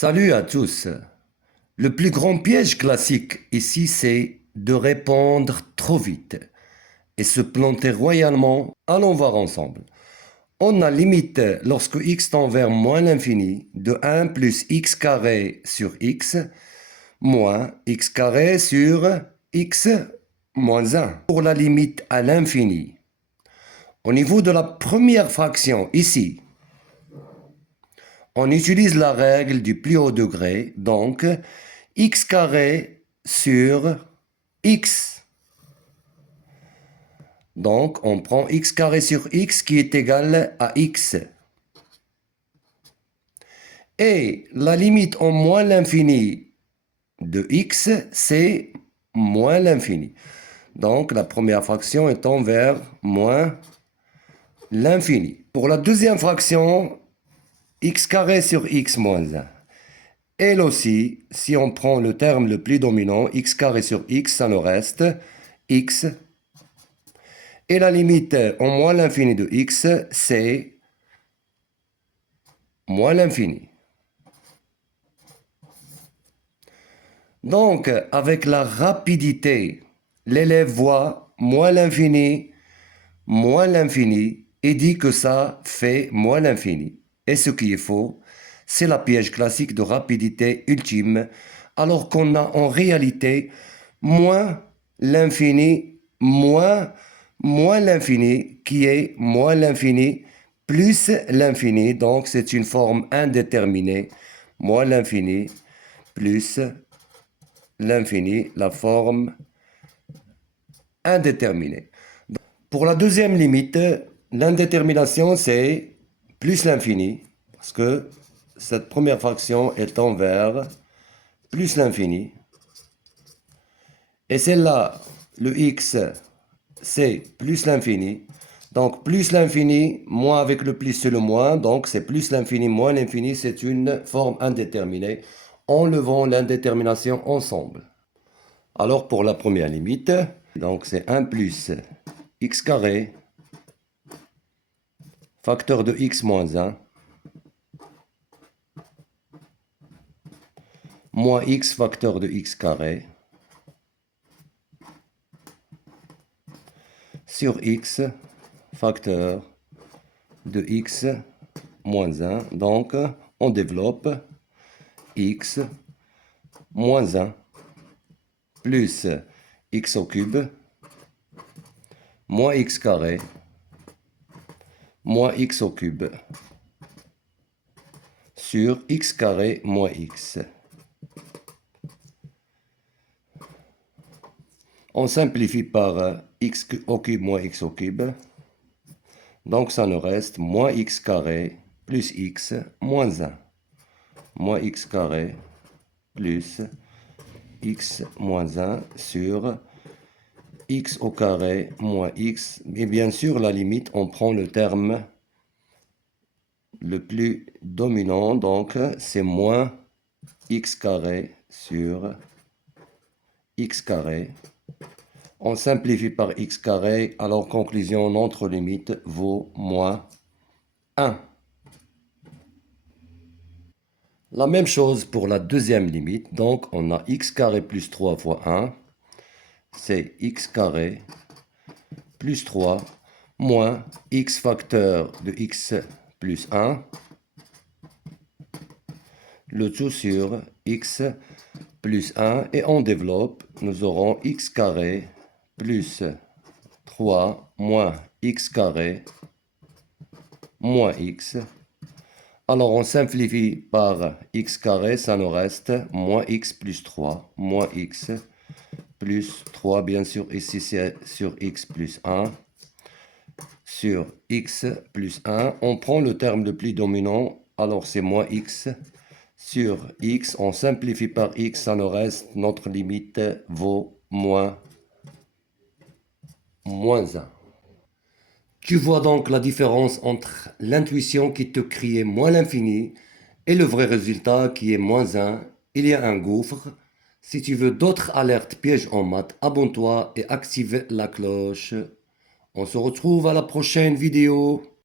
Salut à tous. Le plus grand piège classique ici, c'est de répondre trop vite et se planter royalement. Allons voir ensemble. On a limite lorsque x tend vers moins l'infini de 1 plus x carré sur x moins x carré sur x moins 1 pour la limite à l'infini. Au niveau de la première fraction ici, on utilise la règle du plus haut degré, donc x carré sur x. Donc, on prend x carré sur x qui est égal à x. Et la limite en moins l'infini de x, c'est moins l'infini. Donc, la première fraction étant vers moins l'infini. Pour la deuxième fraction, x carré sur x moins 1. Elle aussi, si on prend le terme le plus dominant, x carré sur x, ça nous reste x. Et la limite en moins l'infini de x, c'est moins l'infini. Donc, avec la rapidité, l'élève voit moins l'infini et dit que ça fait moins l'infini. Et ce qui est faux, c'est la piège classique de rapidité ultime, alors qu'on a en réalité moins l'infini, moins l'infini, qui est moins l'infini, plus l'infini, donc c'est une forme indéterminée, moins l'infini, plus l'infini, la forme indéterminée. Pour la deuxième limite, l'indétermination, c'est plus l'infini, parce que cette première fraction est vers plus l'infini. Et celle-là, le x, c'est plus l'infini. Donc, plus l'infini, moins avec le plus, c'est le moins. Donc, c'est plus l'infini, moins l'infini, c'est une forme indéterminée. Enlevons l'indétermination ensemble. Alors, pour la première limite, donc c'est 1 plus x carré, facteur de x moins 1, moins x facteur de x carré, sur x facteur de x moins 1. Donc, on développe x moins 1 plus x au cube moins x carré moins x au cube sur x carré moins x. On simplifie par x au cube moins x au cube. Donc, ça nous reste moins x carré plus x moins 1. Moins x carré plus x moins 1 sur x au carré moins x. Et bien sûr, la limite, on prend le terme le plus dominant. Donc, c'est moins x carré sur x carré. On simplifie par x carré, alors conclusion, notre limite vaut moins 1. La même chose pour la deuxième limite, donc on a x carré plus 3 fois 1, c'est x carré plus 3 moins x facteur de x plus 1, le tout sur x plus 1, et on développe, nous aurons x carré plus 3 moins x carré moins x. Alors on simplifie par x carré, ça nous reste moins x plus 3, moins x plus 3, bien sûr ici c'est sur x plus 1, sur x plus 1. On prend le terme le plus dominant, alors c'est moins x sur x. On simplifie par x, ça nous reste, notre limite vaut moins 1. Tu vois donc la différence entre l'intuition qui te criait moins l'infini et le vrai résultat qui est moins 1. Il y a un gouffre. Si tu veux d'autres alertes pièges en maths, abonne-toi et active la cloche. On se retrouve à la prochaine vidéo.